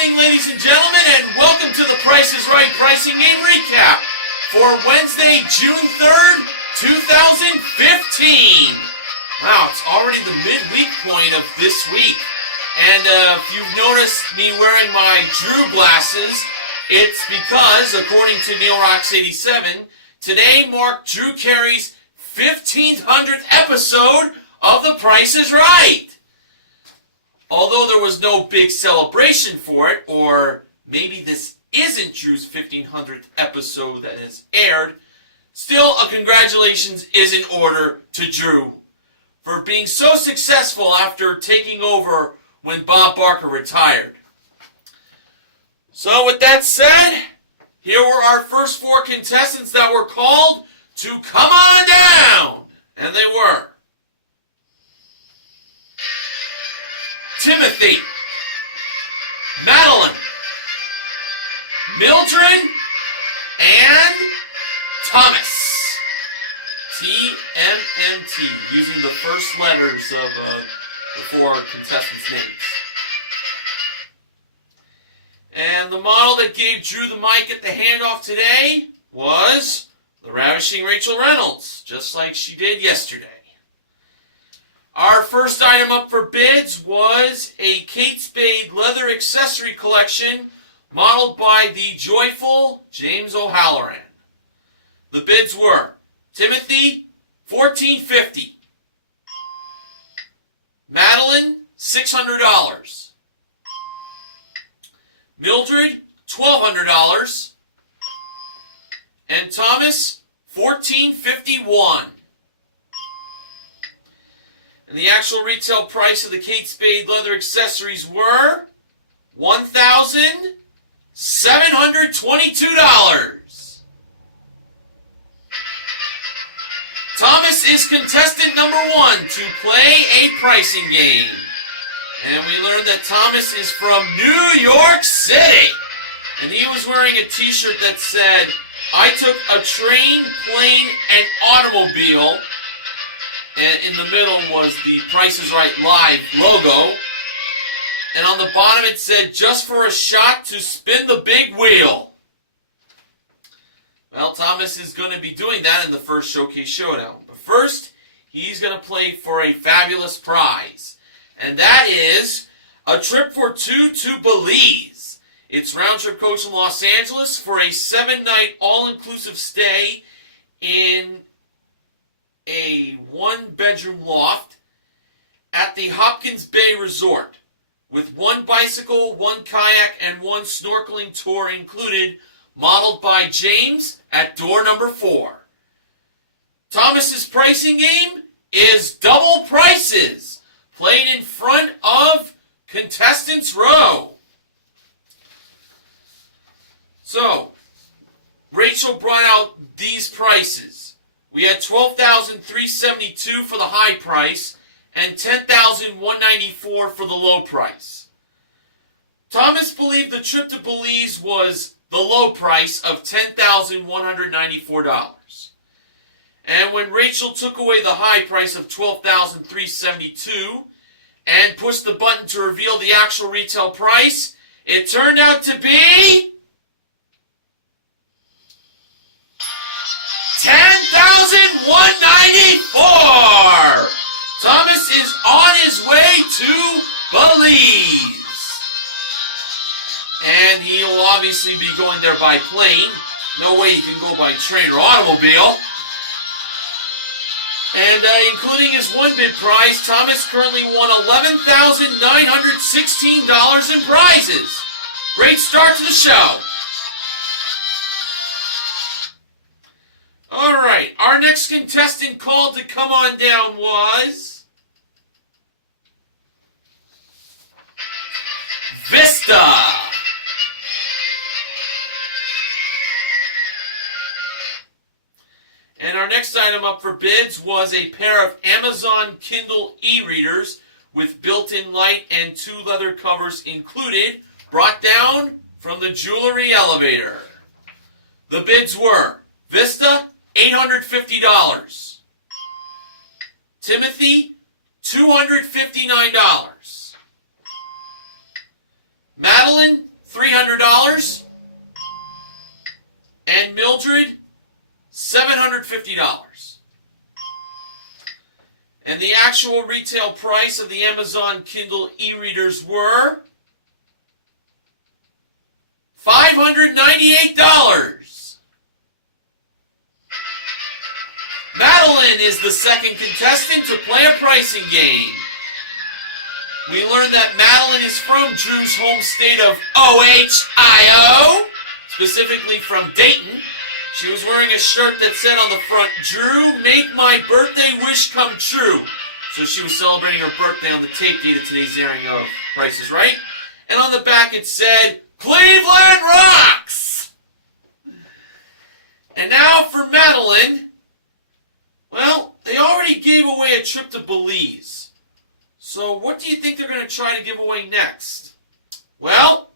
evening, ladies and gentlemen, and welcome to the Price is Right Pricing Game Recap for Wednesday, June 3rd, 2015. Wow, it's already the midweek point of this week. And if you've noticed me wearing my Drew glasses, it's because, according to NeilRocks87, today marked Drew Carey's 1500th episode of The Price is Right. Although there was no big celebration for it, or maybe this isn't Drew's 1500th episode that has aired, still a congratulations is in order to Drew for being so successful after taking over when Bob Barker retired. So with that said, here were our first four contestants that were called to come on down. And they were Timothy, Madeline, Mildred, and Thomas. TMNT, using the first letters of the four contestants' names. And the model that gave Drew the mic at the handoff today was the ravishing Rachel Reynolds, just like she did yesterday. Our first item up for bids was a Kate Spade leather accessory collection modeled by the joyful James O'Halloran. The bids were Timothy, $1,450. Madeline, $600. Mildred, $1,200. And Thomas, $1,451. And the actual retail price of the Kate Spade leather accessories were $1,722. Thomas is contestant number one to play a pricing game. And we learned that Thomas is from New York City. And he was wearing a t-shirt that said, "I took a train, plane, and automobile." And in the middle was the Price is Right Live logo. And on the bottom it said, "Just for a shot to spin the big wheel." Well, Thomas is going to be doing that in the first Showcase Showdown. But first, he's going to play for a fabulous prize. And that is a trip for two to Belize. It's round-trip coach from Los Angeles for a 7-night all-inclusive stay in a 1-bedroom loft at the Hopkins Bay Resort, with 1 bicycle, 1 kayak, and 1 snorkeling tour included, modeled by James at door number 4. Thomas's pricing game is double prices, played in front of Contestants Row. So, Rachel brought out these prices. We had $12,372 for the high price and $10,194 for the low price. Thomas believed the trip to Belize was the low price of $10,194. And when Rachel took away the high price of $12,372 and pushed the button to reveal the actual retail price, it turned out to be $10,194. Thomas is on his way to Belize. And he'll obviously be going there by plane. No way he can go by train or automobile. And including his one bid prize, Thomas currently won $11,916 in prizes. Great start to the show. All right, our next contestant called to come on down was Vista. And our next item up for bids was a pair of Amazon Kindle e-readers with built-in light and 2 leather covers included, brought down from the jewelry elevator. The bids were Vista, $850. Timothy, $259. Madeline, $300. And Mildred, $750. And the actual retail price of the Amazon Kindle e-readers were $598. Madeline is the second contestant to play a pricing game. We learned that Madeline is from Drew's home state of Ohio, specifically from Dayton. She was wearing a shirt that said on the front, "Drew, make my birthday wish come true." So she was celebrating her birthday on the tape date of today's airing of Price is Right. And on the back it said, "Cleveland rocks!" And now for Madeline. Well, they already gave away a trip to Belize. So what do you think they're going to try to give away next? Well,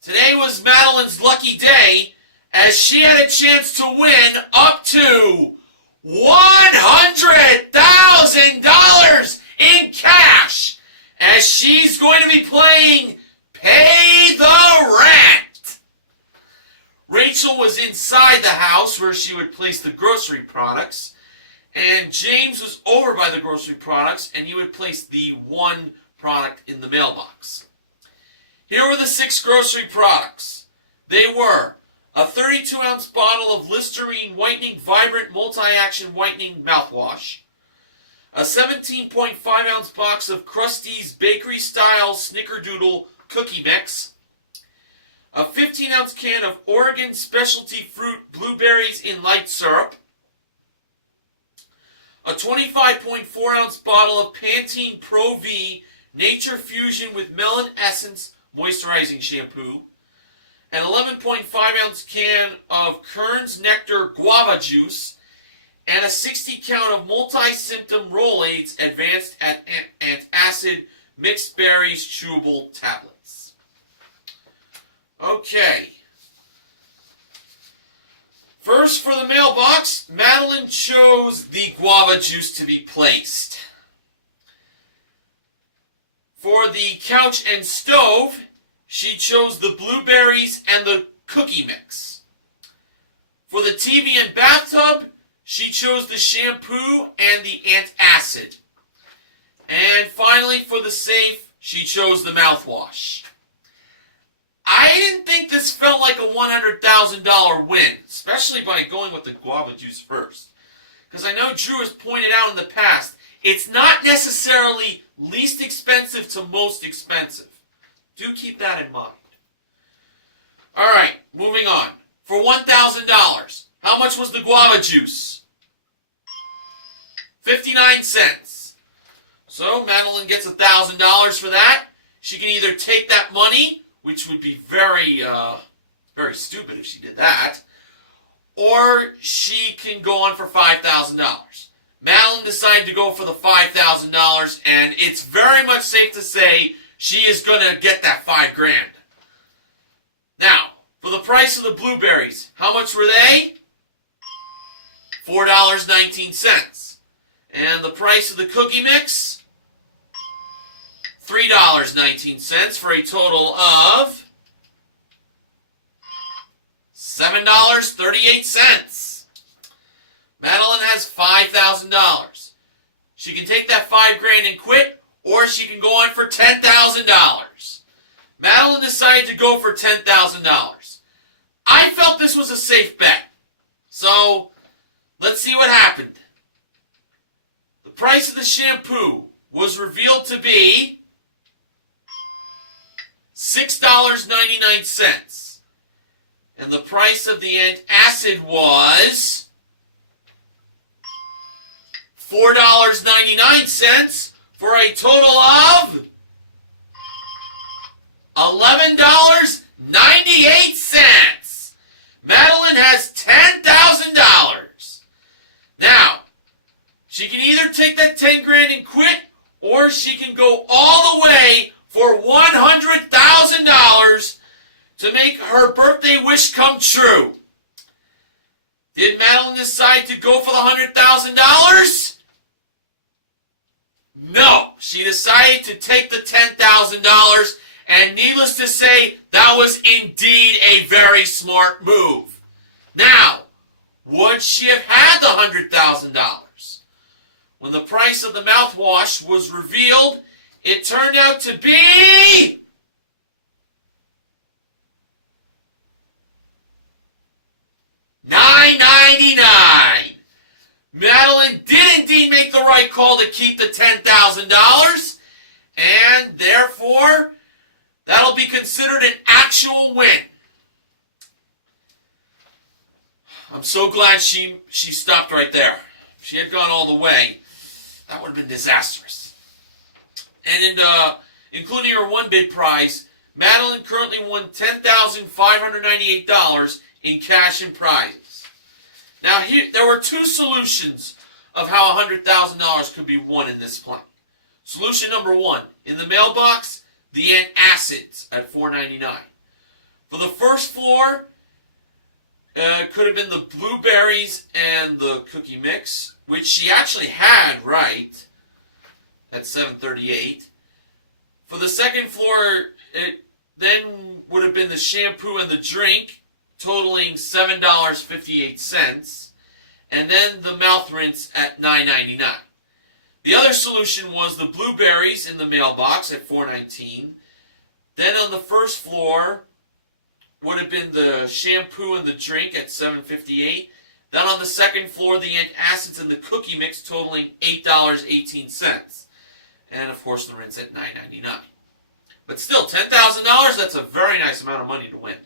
today was Madeline's lucky day, as she had a chance to win up to $100,000 in cash, as she's going to be playing Pay the Rent. Rachel was inside the house where she would place the grocery products, and James was over by the grocery products, and he would place the one product in the mailbox. Here were the 6 grocery products. They were a 32-ounce bottle of Listerine Whitening Vibrant Multi-Action Whitening Mouthwash, a 17.5-ounce box of Krusty's Bakery-Style Snickerdoodle Cookie Mix, a 15-ounce can of Oregon Specialty Fruit Blueberries in Light Syrup, a 25.4-ounce bottle of Pantene Pro V Nature Fusion with Melon Essence Moisturizing Shampoo, an 11.5-ounce can of Kern's Nectar Guava Juice, and a 60-count of Multi-Symptom Rolaids Advanced Antacid Mixed Berries Chewable Tablets. Okay. First, for the mailbox, Madeline chose the guava juice to be placed. For the couch and stove, she chose the blueberries and the cookie mix. For the TV and bathtub, she chose the shampoo and the antacid. And finally, for the safe, she chose the mouthwash. I didn't think this felt like a $100,000 win, especially by going with the guava juice first. Because I know Drew has pointed out in the past, it's not necessarily least expensive to most expensive. Do keep that in mind. Alright, moving on. For $1,000, how much was the guava juice? 59 cents. So Madeline gets $1,000 for that. She can either take that money, which would be very stupid if she did that, or she can go on for $5,000. Madeline decided to go for the $5,000, and it's very much safe to say she is going to get that $5,000. Now, for the price of the blueberries, how much were they? $4.19. And the price of the cookie mix? $3.19 for a total of $7.38. Madeline has $5,000. She can take that $5,000 and quit, or she can go on for $10,000. Madeline decided to go for $10,000. I felt this was a safe bet. So, let's see what happened. The price of the shampoo was revealed to be $6.99. And the price of the antacid was $4.99 for a total of $11.98. Madeline has $10,000. Now, she can either take that $10,000 and quit, or she can go all the way for $100,000 to make her birthday wish come true. Did Madeline decide to go for the $100,000? No. She decided to take the $10,000 And needless to say, that was indeed a very smart move. Now, would she have had the $100,000? When the price of the mouthwash was revealed, it turned out to be $9.99. Madeline did indeed make the right call to keep the $10,000, and therefore, that'll be considered an actual win. I'm so glad she stopped right there. If she had gone all the way, that would have been disastrous. And including her one bid prize, Madeline currently won $10,598 in cash and prizes. Now, there were two solutions of how $100,000 could be won in this plane. Solution number one, in the mailbox, the antacids at $4.99. For the first floor, it could have been the blueberries and the cookie mix, which she actually had right at $7.38. For the second floor, it then would have been the shampoo and the drink, totaling $7.58, and then the mouth rinse at $9.99. The other solution was the blueberries in the mailbox at $4.19. Then on the first floor would have been the shampoo and the drink at $7.58. Then on the second floor, the antacids and the cookie mix totaling $8.18. And of course the rinse at $9.99. But still, $10,000, that's a very nice amount of money to win.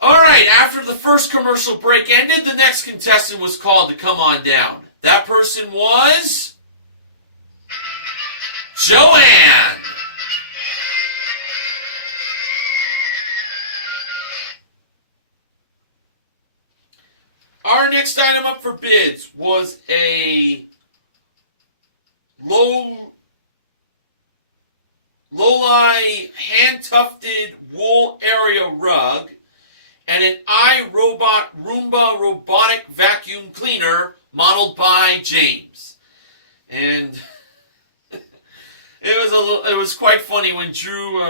Alright, after the first commercial break ended, the next contestant was called to come on down. That person was Joanne. Our next item up for bids was a low-lie hand-tufted wool area rug and an iRobot Roomba robotic vacuum cleaner modeled by James. And it was quite funny when Drew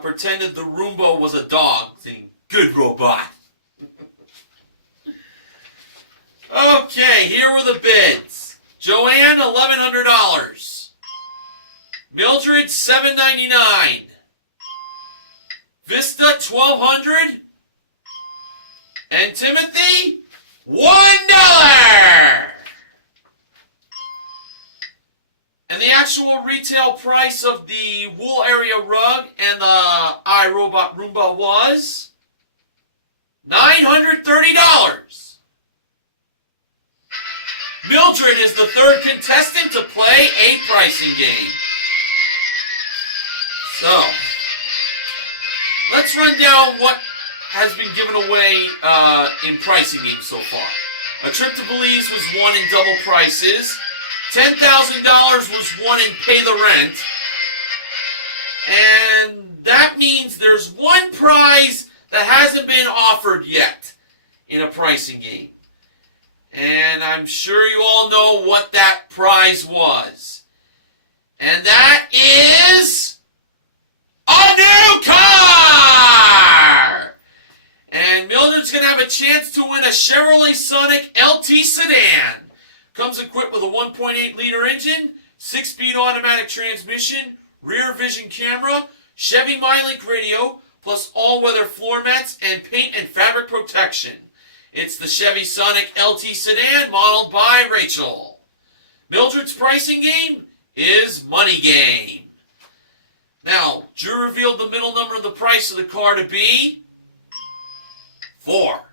pretended the Roomba was a dog, saying, "Good robot." Okay, here were the bids. Joanne, $1,100. Mildred, $7.99. Vista, $1,200. And Timothy, $1. And the actual retail price of the wool area rug and the iRobot Roomba was $930. Mildred is the third contestant to play a pricing game. So, let's run down what has been given away in pricing games so far. A trip to Belize was won in double prices. $10,000 was won in pay the rent. And that means there's one prize that hasn't been offered yet in a pricing game. And I'm sure you all know what that prize was. And that is a new car! And Mildred's going to have a chance to win a Chevrolet Sonic LT sedan. Comes equipped with a 1.8-liter engine, 6-speed automatic transmission, rear vision camera, Chevy MyLink radio, plus all-weather floor mats and paint and fabric protection. It's the Chevy Sonic LT sedan modeled by Rachel. Mildred's pricing game is Money Game. Now, Drew revealed the middle number of the price of the car to be 4.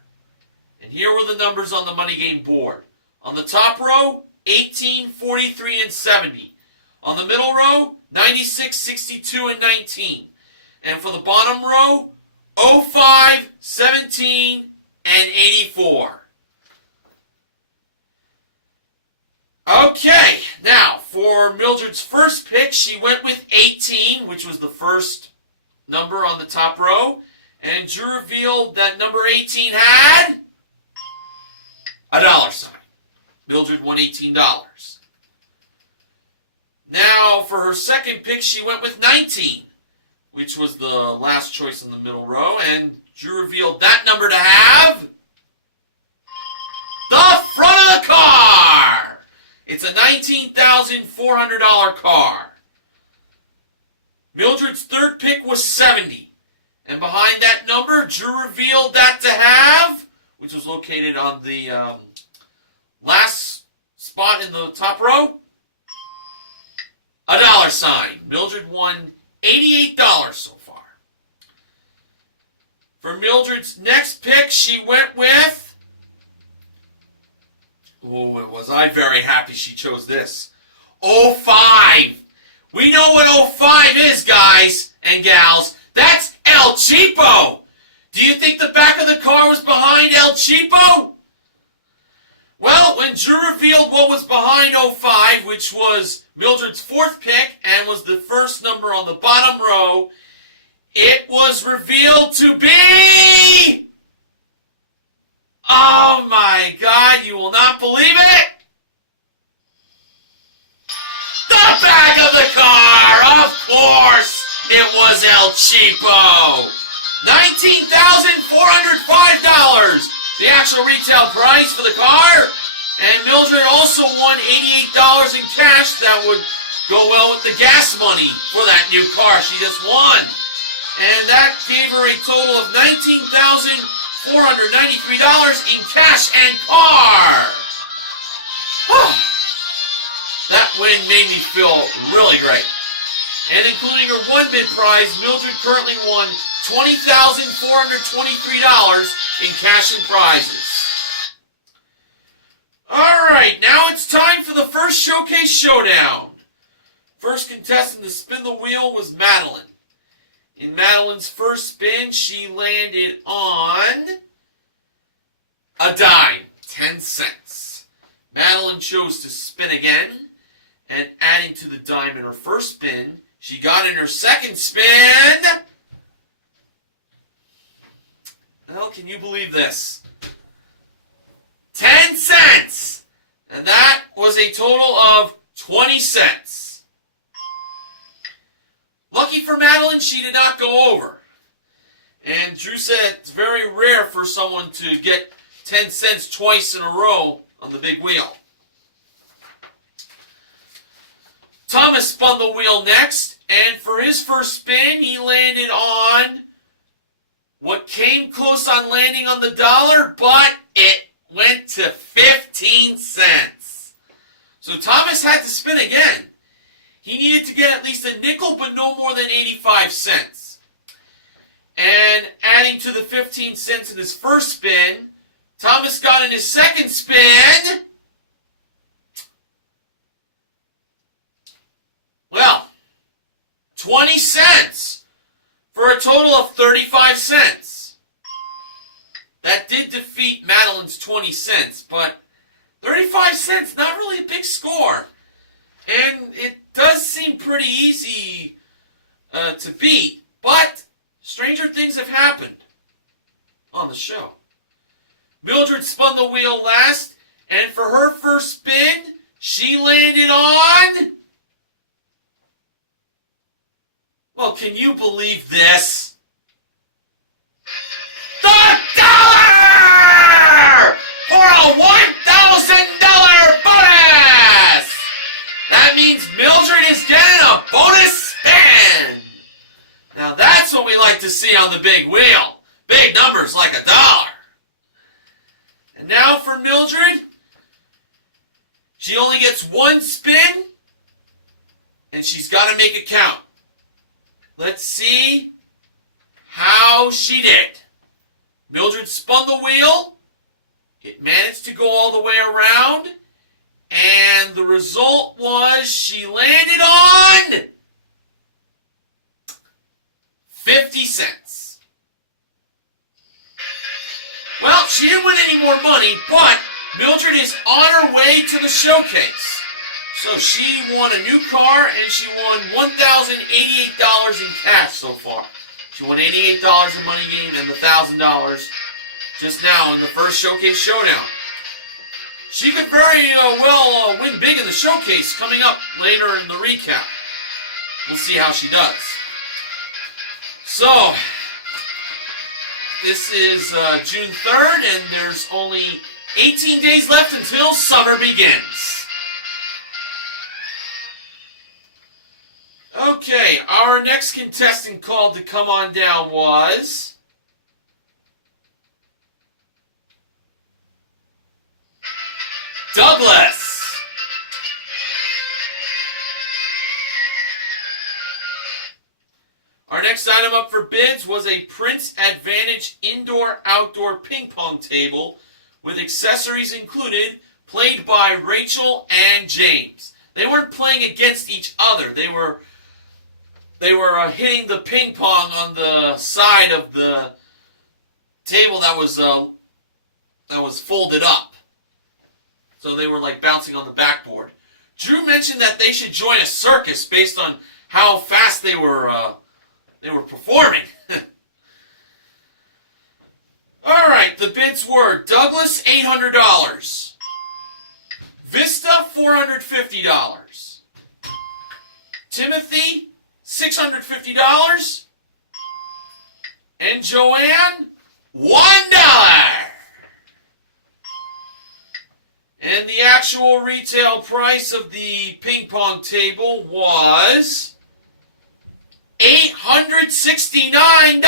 And here were the numbers on the Money Game board. On the top row, 18, 43, and 70. On the middle row, 96, 62, and 19. And for the bottom row, 05, 17, and 84. Okay, now for Mildred's first pick, she went with 18, which was the first number on the top row. And Drew revealed that number 18 had a dollar sign. Mildred won $18. Now, for her second pick, she went with 19, which was the last choice in the middle row, and Drew revealed that number to have the front of the car. It's a $19,400 car. Mildred's third pick was 70. And behind that number, Drew revealed that to have, which was located on the last spot in the top row, a dollar sign. Mildred won $88 so far. For Mildred's next pick, she went with, was I very happy she chose this, 05. We know what 05 is, guys and gals. That's El Cheapo. Do you think the back of the car was behind El Cheapo? Well, when Drew revealed what was behind 05, which was Mildred's fourth pick and was the first number on the bottom row, it was revealed to be... Oh my God, you will not believe it! The back of the car! Of course, it was El Cheapo! $19,405, the actual retail price for the car. And Mildred also won $88 in cash. That would go well with the gas money for that new car she just won. And that gave her a total of $19,493 in cash and car. That win made me feel really great. And including her one bid prize, Mildred currently won $20,423 in cash and prizes. Alright, now it's time for the first Showcase Showdown. First contestant to spin the wheel was Madeline. In Madeline's first spin, she landed on a dime, 10 cents. Madeline chose to spin again, and adding to the dime in her first spin, she got in her second spin. Well, can you believe this? 10 cents! And that was a total of 20 cents. Lucky for Madeline, she did not go over. And Drew said it's very rare for someone to get 10 cents twice in a row on the big wheel. Thomas spun the wheel next, and for his first spin, he landed on what came close on landing on the dollar, but it went to 15 cents. So Thomas had to spin again. He needed to get at least a nickel, but no more than 85 cents. And adding to the 15 cents in his first spin, Thomas got in his second spin. Well, 20 cents for a total of 35 cents. That did defeat Madeline's 20 cents, but 35 cents, not really a big score. And it does seem pretty easy to beat, but stranger things have happened on the show. Mildred spun the wheel last, and for her first spin, she landed on... Well, can you believe this? The dollar! For a $1,000 bonus! That means Mildred is getting a bonus spin! Now that's what we like to see on the big wheel. Big numbers like $1. And now for Mildred, she only gets one spin, and she's got to make it count. Let's see how she did. Mildred spun the wheel. It managed to go all the way around. And the result was she landed on 50 cents. Well, she didn't win any more money, but Mildred is on her way to the showcase. So she won a new car, and she won $1,088 in cash so far. She won $88 in money game and the $1,000 just now in the first Showcase Showdown. She could very well win big in the the showcase coming up later in the recap. We'll see how she does. So, this is June 3rd, and there's only 18 days left until summer begins. Okay, our next contestant called to come on down was Douglas. Our next item up for bids was a Prince Advantage indoor-outdoor ping pong table with accessories included, played by Rachel and James. They weren't playing against each other. They were hitting the ping pong on the side of the table that was folded up. So they were like bouncing on the backboard. Drew mentioned that they should join a circus based on how fast they were performing. All right, the bids were Douglas $800, Vista $450, Timothy $650, and Joanne $1. And the actual retail price of the ping pong table was $869.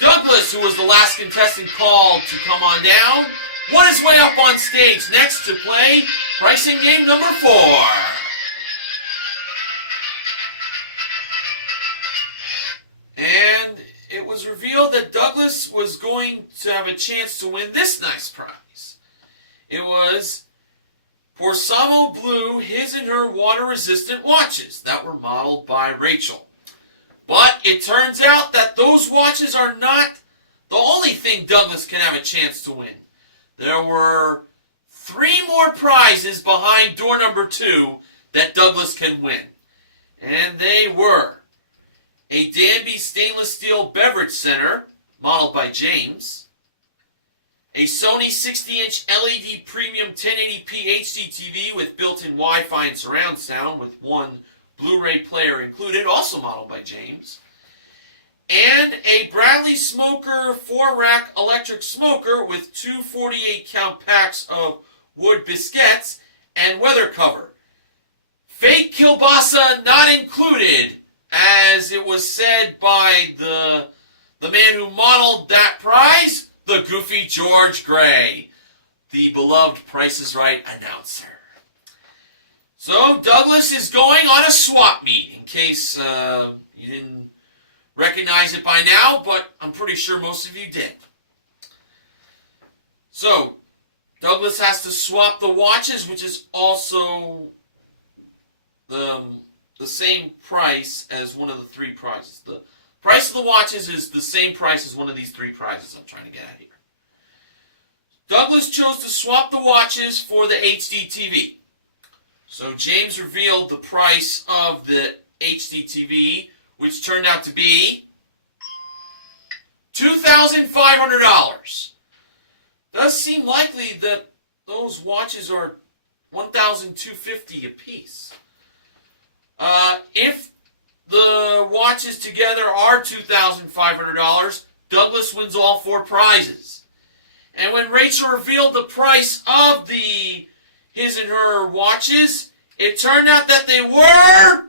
Douglas, who was the last contestant called to come on down, won his way up on stage next to play pricing game number 4. And it was revealed that Douglas was going to have a chance to win this nice prize. It was Borsamo Blue His and Her water-resistant watches that were modeled by Rachel. But it turns out that those watches are not the only thing Douglas can have a chance to win. There were 3 more prizes behind door number 2 that Douglas can win. And they were a Danby stainless steel beverage center, modeled by James, a Sony 60-inch LED premium 1080p HD TV with built-in Wi-Fi and surround sound with 1 Blu-ray player included, also modeled by James, and a Bradley Smoker 4-rack electric smoker with 2 48-count packs of wood biscuits and weather cover. Fake kielbasa not included, as it was said by the man who modeled that prize, the goofy George Gray, the beloved Price is Right announcer. So Douglas is going on a swap meet, in case you didn't recognize it by now, but I'm pretty sure most of you did. So Douglas has to swap the watches, which is also the same price as one of the 3 prizes. The price of the watches is the same price as one of these 3 prizes I'm trying to get at here. Douglas chose to swap the watches for the HD TV. So James revealed the price of the HD TV, which turned out to be $2,500. Does seem likely that those watches are $1,250 apiece. If the watches together are $2,500, Douglas wins all 4 prizes. And when Rachel revealed the price of the His and Her watches, it turned out that they were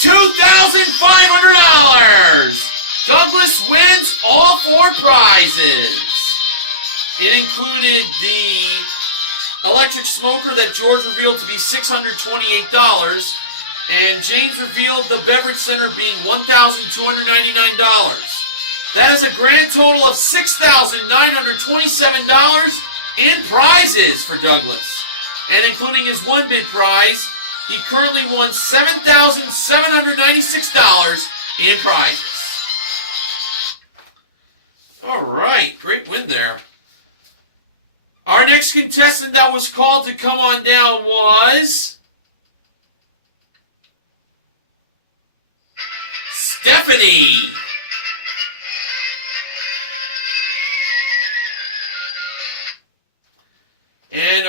$2,500! Douglas wins all 4 prizes. It included the electric smoker that George revealed to be $628, and James revealed the beverage center being $1,299. That is a grand total of $6,927 in prizes for Douglas. And including his 1 bid prize, he currently won $7,796 in prizes. All right, great win there. Our next contestant that was called to come on down was Stephanie.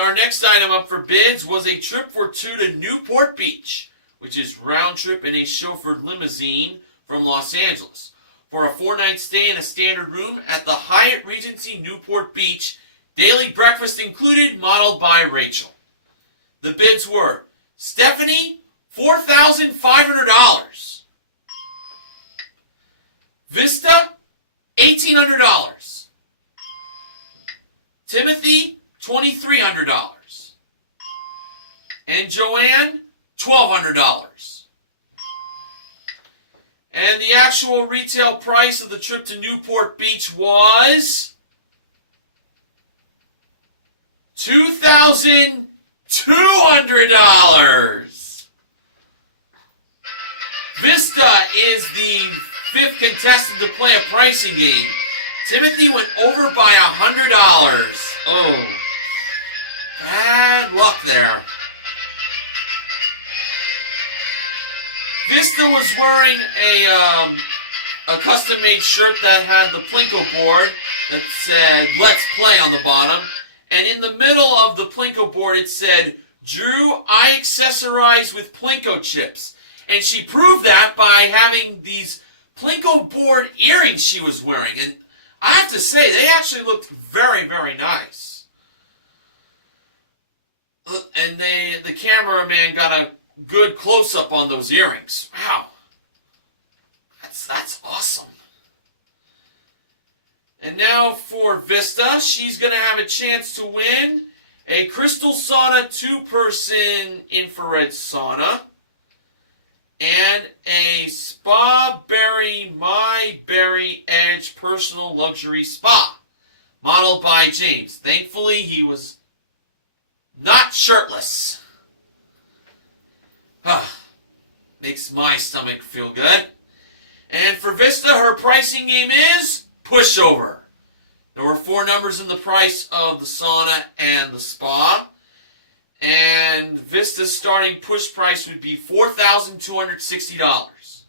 our next item up for bids was a trip for two to Newport Beach, which is round trip in a chauffeured limousine from Los Angeles, for a 4-night stay in a standard room at the Hyatt Regency Newport Beach, daily breakfast included, modeled by Rachel. The bids were Stephanie, $4,500. Vista, $1,800. Timothy, $2,300. And Joanne, $1,200. And the actual retail price of the trip to Newport Beach was $2,200. Vista is the fifth contestant to play a pricing game. Timothy went over by $100. Oh, bad luck there. Vista was wearing a custom-made shirt that had the Plinko board that said, "Let's play" on the bottom. And in the middle of the Plinko board it said, "Drew, I accessorize with Plinko chips." And she proved that by having these Plinko board earrings she was wearing. And I have to say, they actually looked very, very nice. And the cameraman got a good close-up on those earrings. Wow. That's awesome. And now for Vista, she's going to have a chance to win a Crystal Sauna 2-person infrared sauna and a Spa Berry My Berry Edge personal luxury spa, modeled by James. Thankfully, he was not shirtless. Makes my stomach feel good. And for Vista, her pricing game is pushover. There were 4 numbers in the price of the sauna and the spa. And Vista's starting push price would be $4,260.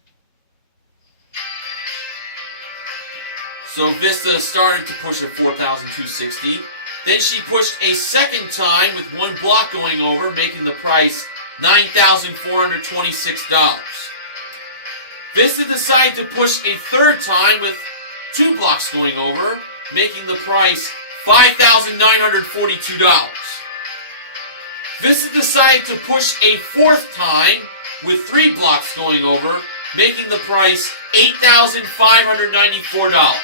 So Vista started to push at $4,260. Then she pushed a second time with 1 block going over, making the price $9,426. Vista decided to push a third time with 2 blocks going over, making the price $5,942. Vista decided to push a 4th time with 3 blocks going over, making the price $8,594.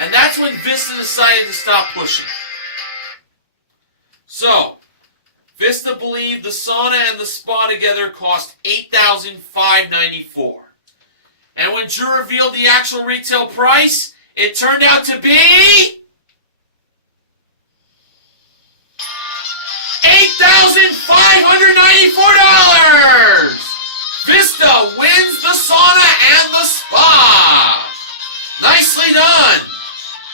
And that's when Vista decided to stop pushing. So, Vista believed the sauna and the spa together cost $8,594. And when Drew revealed the actual retail price, it turned out to be $8,594! Vista wins the sauna and the spa! Nicely done!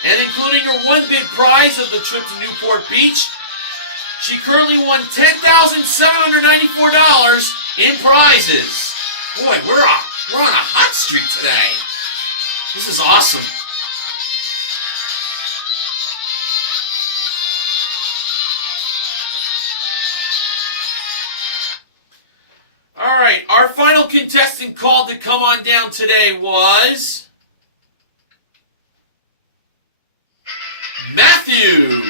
And including her 1 big prize of the trip to Newport Beach, she currently won $10,794 in prizes. Boy, we're on a hot streak today. This is awesome. All right, our final contestant called to come on down today was Matthew.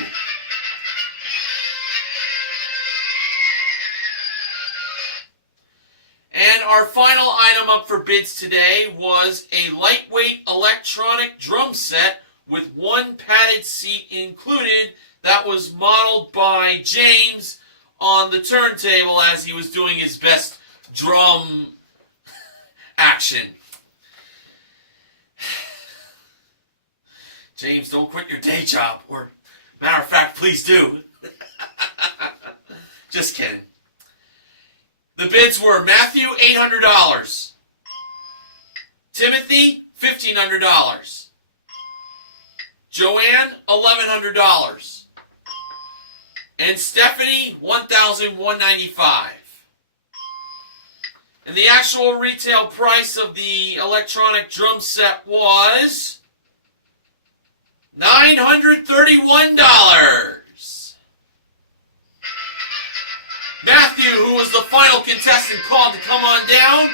And our final item up for bids today was a lightweight electronic drum set with 1 padded seat included that was modeled by James on the turntable as he was doing his best drum action. James, don't quit your day job, or matter of fact, please do. Just kidding. The bids were Matthew, $800. Timothy, $1,500. Joanne, $1,100. And Stephanie, $1,195. And the actual retail price of the electronic drum set was $931. contestant called to come on down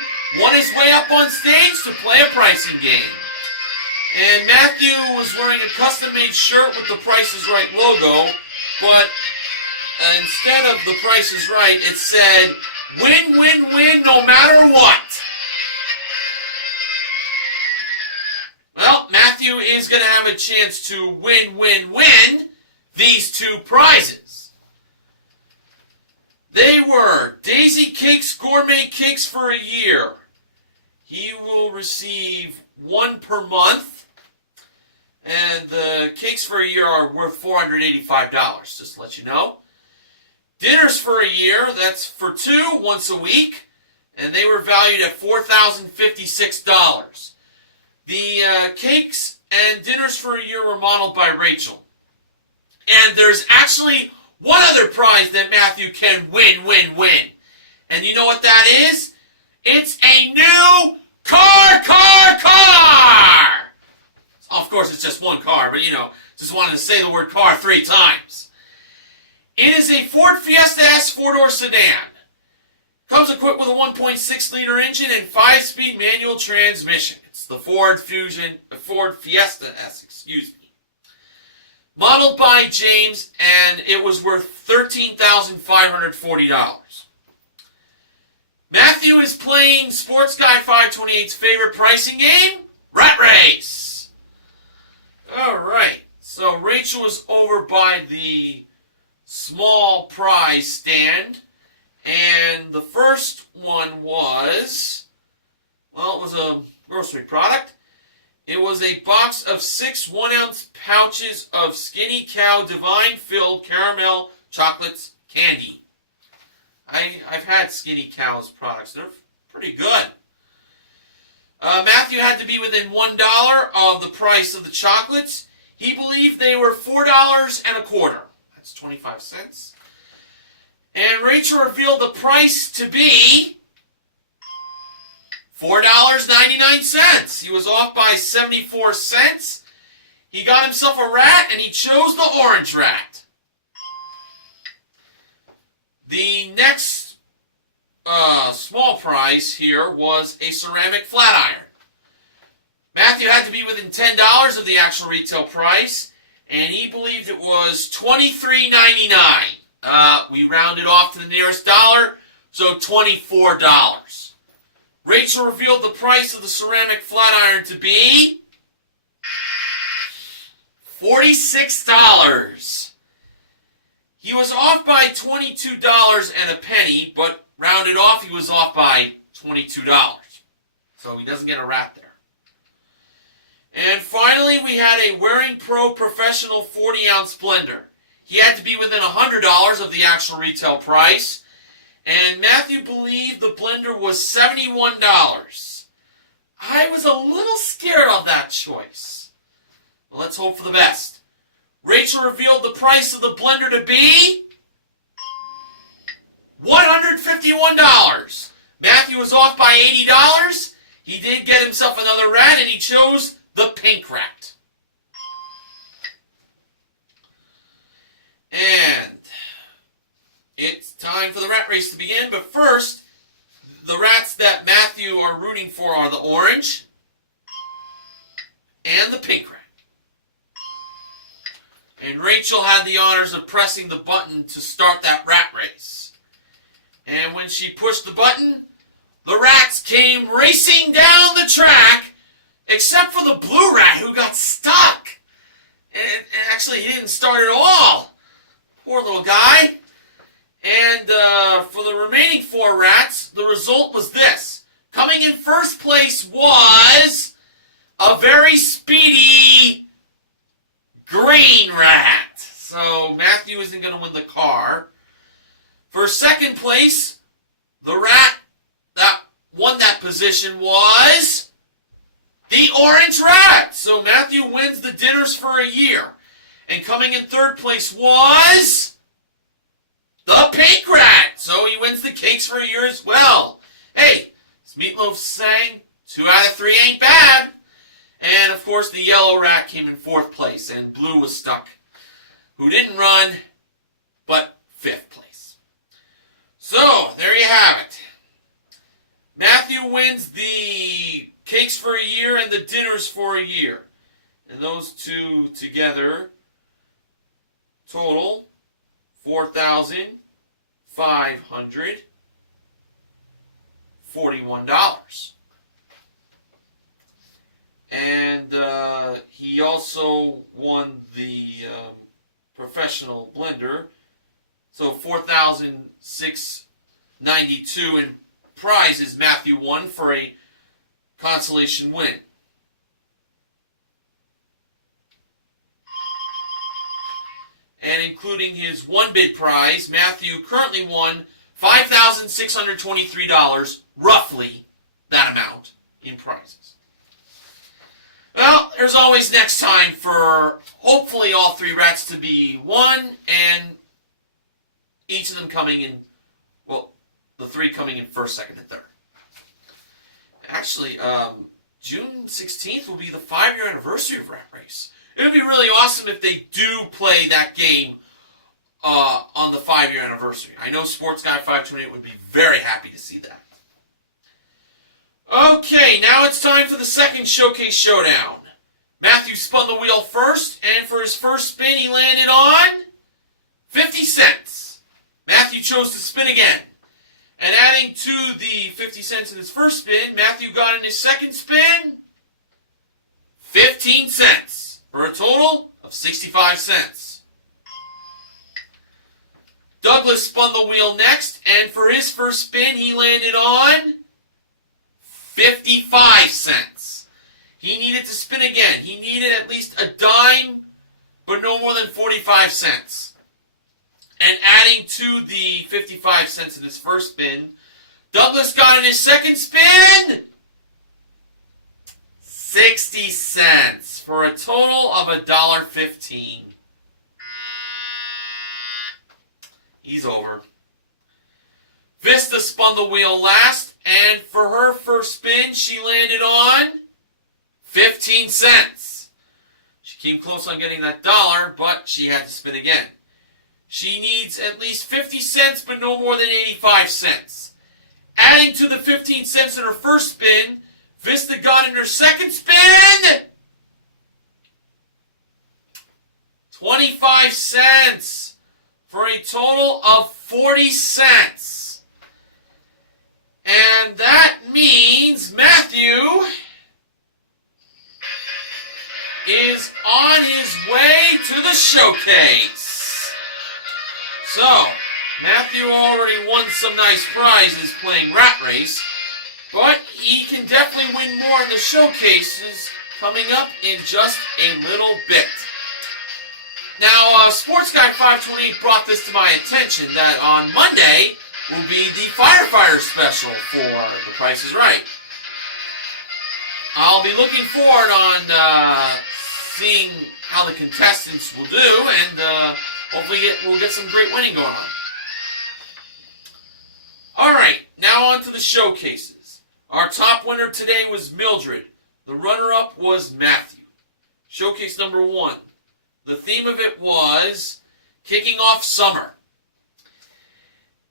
won his way up on stage to play a pricing game. And Matthew was wearing a custom-made shirt with the Price is Right logo, but instead of the Price is Right, it said, win, win, win, no matter what. Well, Matthew is going to have a chance to win, win, win these two prizes. They were Daisy Cakes Gourmet Cakes for a year. He will receive one per month, and the cakes for a year are worth $485, just to let you know. Dinners for a year, that's for two, once a week, and they were valued at $4,056. The cakes and dinners for a year were modeled by Rachel. And there's actually one other prize that Matthew can win, win, win. And you know what that is? It's a new car! Of course, it's just one car, but just wanted to say the word car 3 times. It is a Ford Fiesta S 4-door sedan. Comes equipped with a 1.6-liter engine and 5-speed manual transmission. It's the Ford Fiesta S, Modeled by James, and it was worth $13,540. Matthew is playing Sports Guy 528's favorite pricing game, Rat Race. Alright, so Rachel is over by the small prize stand, and the first one was, well, it was a grocery product. It was a box of 6 1-ounce pouches of Skinny Cow Divine Filled Caramel Chocolates Candy. I've had Skinny Cow's products. They're pretty good. Matthew had to be within $1 of the price of the chocolates. He believed they were $4.25. That's 25 cents. And Rachel revealed the price to be $4.99. He was off by 74 cents. He got himself a rat, and he chose the orange rat. The next small prize here was a ceramic flat iron. Matthew had to be within $10 of the actual retail price, and he believed it was $23.99. We rounded off to the nearest dollar, so $24. Rachel revealed the price of the ceramic flat iron to be $46. He was off by $22 and a penny, but rounded off, he was off by $22. So he doesn't get a rat there. And finally, we had a Waring Pro Professional 40-ounce blender. He had to be within $100 of the actual retail price. And Matthew believed the blender was $71. I was a little scared of that choice. Well, let's hope for the best. Rachel revealed the price of the blender to be $151. Matthew was off by $80. He did get himself another rat, and he chose the pink rat. And it's time for the rat race to begin, but first, the rats that Matthew are rooting for are the orange and the pink rat. And Rachel had the honors of pressing the button to start that rat race. And when she pushed the button, the rats came racing down the track, except for the blue rat who got stuck. And actually, he didn't start at all. Poor little guy. And for the remaining 4 rats, the result was this. Coming in first place was a very speedy green rat. So Matthew isn't going to win the car. For second place, the rat that won that position was the orange rat. So Matthew wins the dinners for a year. And coming in third place was the pink rat. So he wins the cakes for a year as well. Hey, as Meatloaf sang, 2 out of 3 ain't bad. And of course the yellow rat came in 4th place and blue was stuck, who didn't run, but 5th place. So, there you have it. Matthew wins the cakes for a year and the dinners for a year. And those two together total $4,541. And he also won the professional blender. So $4,692 in prizes Matthew won for a consolation win. And including his one bid prize, Matthew currently won $5,623, roughly that amount in prizes. Well, there's always next time for hopefully all three rats to be won, and each of them coming in, well, the three coming in first, second, and third. Actually, June 16th will be the 5-year anniversary of Rat Race. It would be really awesome if they do play that game on the 5-year anniversary. I know Sports Guy 528 would be very happy to see that. Okay, now it's time for the second Showcase Showdown. Matthew spun the wheel first, and for his first spin, he landed on 50 cents. Matthew chose to spin again. And adding to the 50 cents in his first spin, Matthew got in his second spin 15 cents. For a total of 65 cents. Douglas spun the wheel next, and for his first spin, he landed on 55 cents. He needed to spin again. He needed at least a dime, but no more than 45 cents. And adding to the 55 cents in his first spin, Douglas got in his second spin 60 cents for a total of $1.15. He's over. Vista spun the wheel last, and for her first spin, she landed on 15 cents. She came close on getting that dollar, but she had to spin again. She needs at least 50 cents, but no more than 85 cents. Adding to the 15 cents in her first spin, Vista got in her second spin 25 cents for a total of 40 cents. And that means Matthew is on his way to the showcase. So, Matthew already won some nice prizes playing Rat Race, but he can definitely win more in the showcases coming up in just a little bit. Now, Sports Guy 528 brought this to my attention that on Monday will be the firefighter special for The Price is Right. I'll be looking forward on seeing how the contestants will do, and hopefully we'll get some great winning going on. Alright, now on to the showcases. Our top winner today was Mildred. The runner-up was Matthew. Showcase number 1. The theme of it was Kicking Off Summer.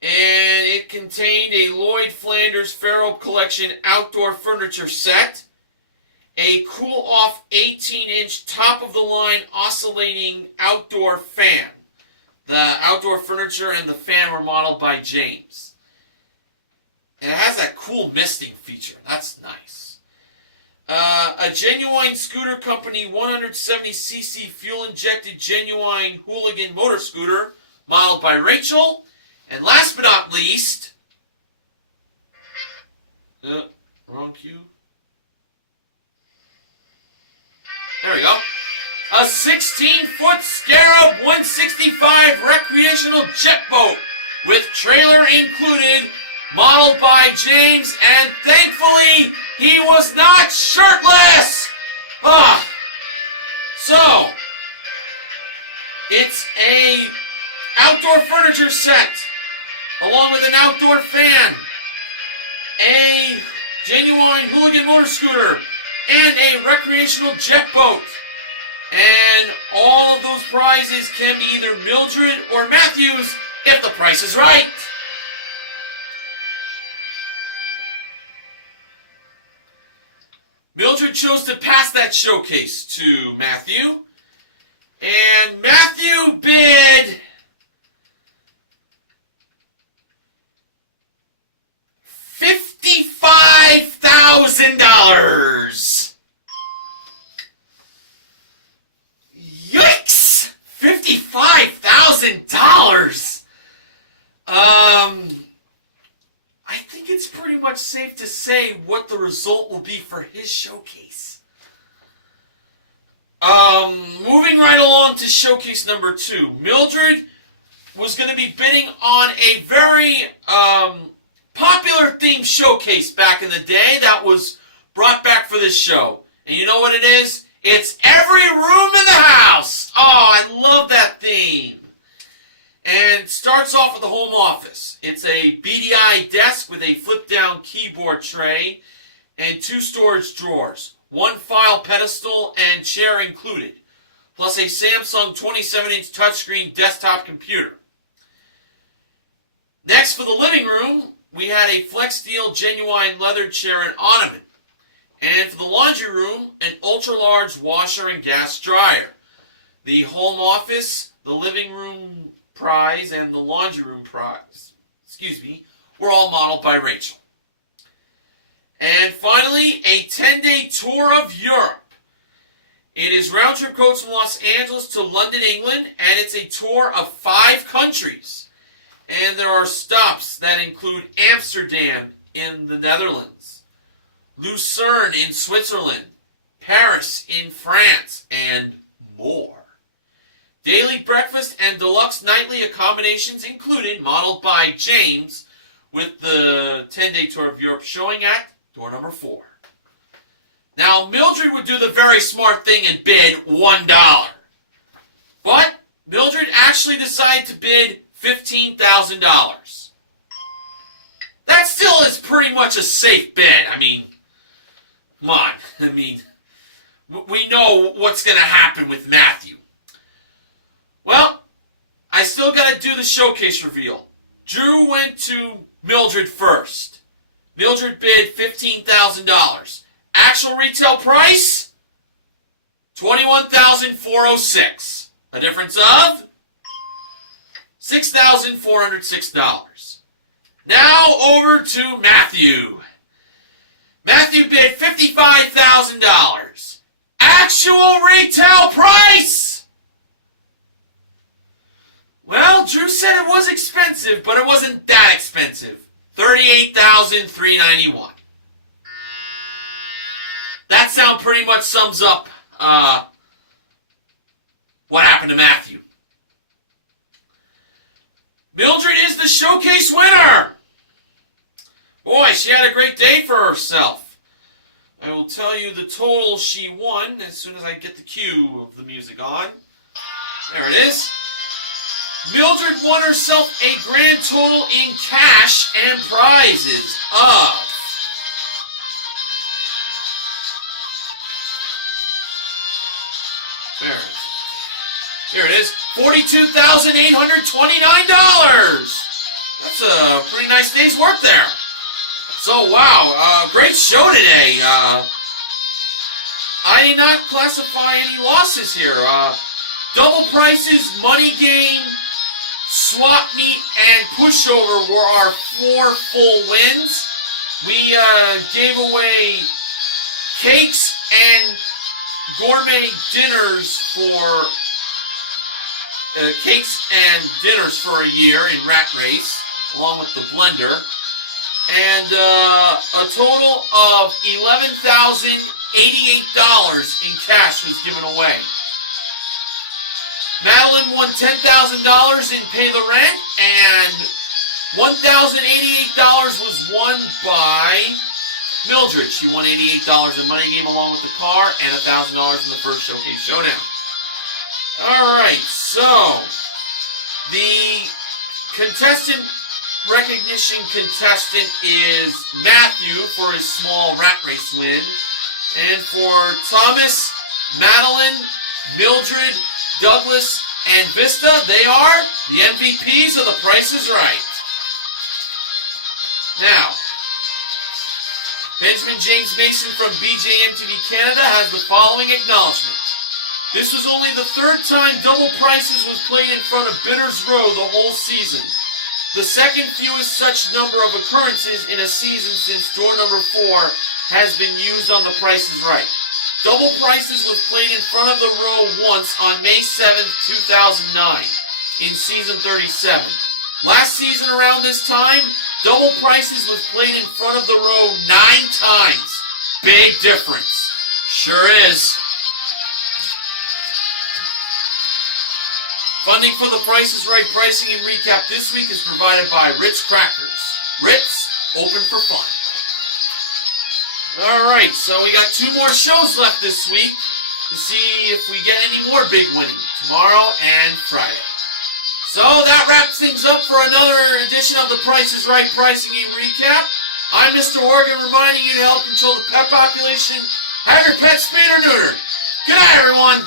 And it contained a Lloyd Flanders Faro Collection outdoor furniture set, a Cool Off 18-inch top-of-the-line oscillating outdoor fan. The outdoor furniture and the fan were modeled by James. And it has that cool misting feature. That's nice. A Genuine Scooter Company 170cc fuel-injected Genuine Hooligan motor scooter modeled by Rachel. And last but not least, wrong cue. There we go. A 16-foot Scarab 165 recreational jet boat with trailer included, modeled by James, and thankfully he was not shirtless. So it's a outdoor furniture set, along with an outdoor fan, a Genuine Hooligan motor scooter, and a recreational jet boat. And all of those prizes can be either Mildred or Matthew's if the price is right. chose to pass that showcase to Matthew. And Matthew bid $55,000. Yikes! $55,000. I think it's pretty much safe to say what the result will be for his showcase. Moving right along to showcase number 2. Mildred was going to be bidding on a very popular themed showcase back in the day that was brought back for this show. And you know what it is? It's every room in the house. Oh, I love that theme. And it starts off with the home office. It's a BDI desk with a flip-down keyboard tray and 2 storage drawers, 1 file pedestal and chair included, plus a Samsung 27-inch touchscreen desktop computer. Next, for the living room, we had a Flex Steel genuine leather chair and ottoman. And for the laundry room, an ultra-large washer and gas dryer. The home office, the living room prize, and the laundry room prize, were all modeled by Rachel. And finally, a 10-day tour of Europe. It is round-trip coach from Los Angeles to London, England, and it's a tour of 5 countries. And there are stops that include Amsterdam in the Netherlands, Lucerne in Switzerland, Paris in France, and more. Daily breakfast and deluxe nightly accommodations included, modeled by James, with the 10-day tour of Europe showing at door number 4. Now, Mildred would do the very smart thing and bid $1. But Mildred actually decided to bid $15,000. That still is pretty much a safe bid. I mean, come on. I mean, we know what's going to happen with Matthew. Well, I still got to do the showcase reveal. Drew went to Mildred first. Mildred bid $15,000. Actual retail price? $21,406. A difference of $6,406. Now over to Matthew. Matthew bid $55,000. Actual retail price? Well, Drew said it was expensive, but it wasn't that expensive. $38,391. That sound pretty much sums up what happened to Matthew. Mildred is the showcase winner. Boy, she had a great day for herself. I will tell you the total she won as soon as I get the cue of the music on. There it is. Mildred won herself a grand total in cash and prizes of Here it is, $42,829. That's a pretty nice day's work there. So, wow, great show today. I did not classify any losses here. Double prices, money game, swap meet, and pushover were our 4 full wins. We gave away cakes and gourmet dinners for a year in Rat Race, along with the blender, and a total of $11,088 in cash was given away. Madeline won $10,000 in Pay the Rent, and $1,088 was won by Mildred. She won $88 in money game along with the car, and $1,000 in the first showcase showdown. Alright, so the contestant recognition contestant is Matthew for his small Rat Race win. And for Thomas, Madeline, Mildred, Douglas, and Vista, they are the MVPs of The Price is Right. Now, Benjamin James Mason from BJMTV Canada has the following acknowledgement. This was only the third time double prices was played in front of Bitters Row the whole season. The second fewest such number of occurrences in a season since door number 4 has been used on The Price is Right. Double Prices was played in front of the row once on May 7th, 2009, in season 37. Last season around this time, Double Prices was played in front of the row 9 times. Big difference. Sure is. Funding for The Price is Right pricing and recap this week is provided by Ritz Crackers. Ritz, open for fun. Alright, so we got 2 more shows left this week to see if we get any more big winning. Tomorrow and Friday. So that wraps things up for another edition of The Price is Right pricing and recap. I'm Mr. Horgan reminding you to help control the pet population. Have your pet spayed or neutered. Good night, everyone.